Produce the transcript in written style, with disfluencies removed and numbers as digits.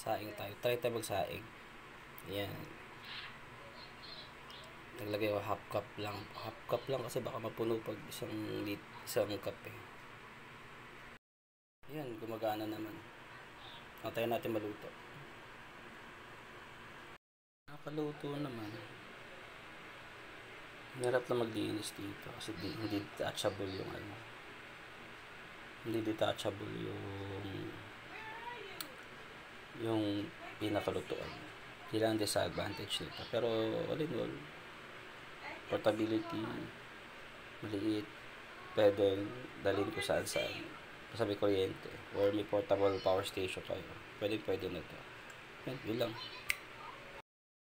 Saing tayo. Try tayo magsaing. Ayan. Naglagay ako half cup lang. Half cup lang kasi baka mapuno pag isang cup eh. Ayan, gumagana naman. Antayin natin maluto. Nakaluto naman. Hirap na maglinis dito kasi hindi detachable yung ano. Hindi detachable yung pinakalutuan. Kailangan disadvantage nito. Pero all in all, portability, maliit, pwedeng dalhin ko saan. Basta may kuryente or may portable power station kayo. Pwede na ito. Yun lang.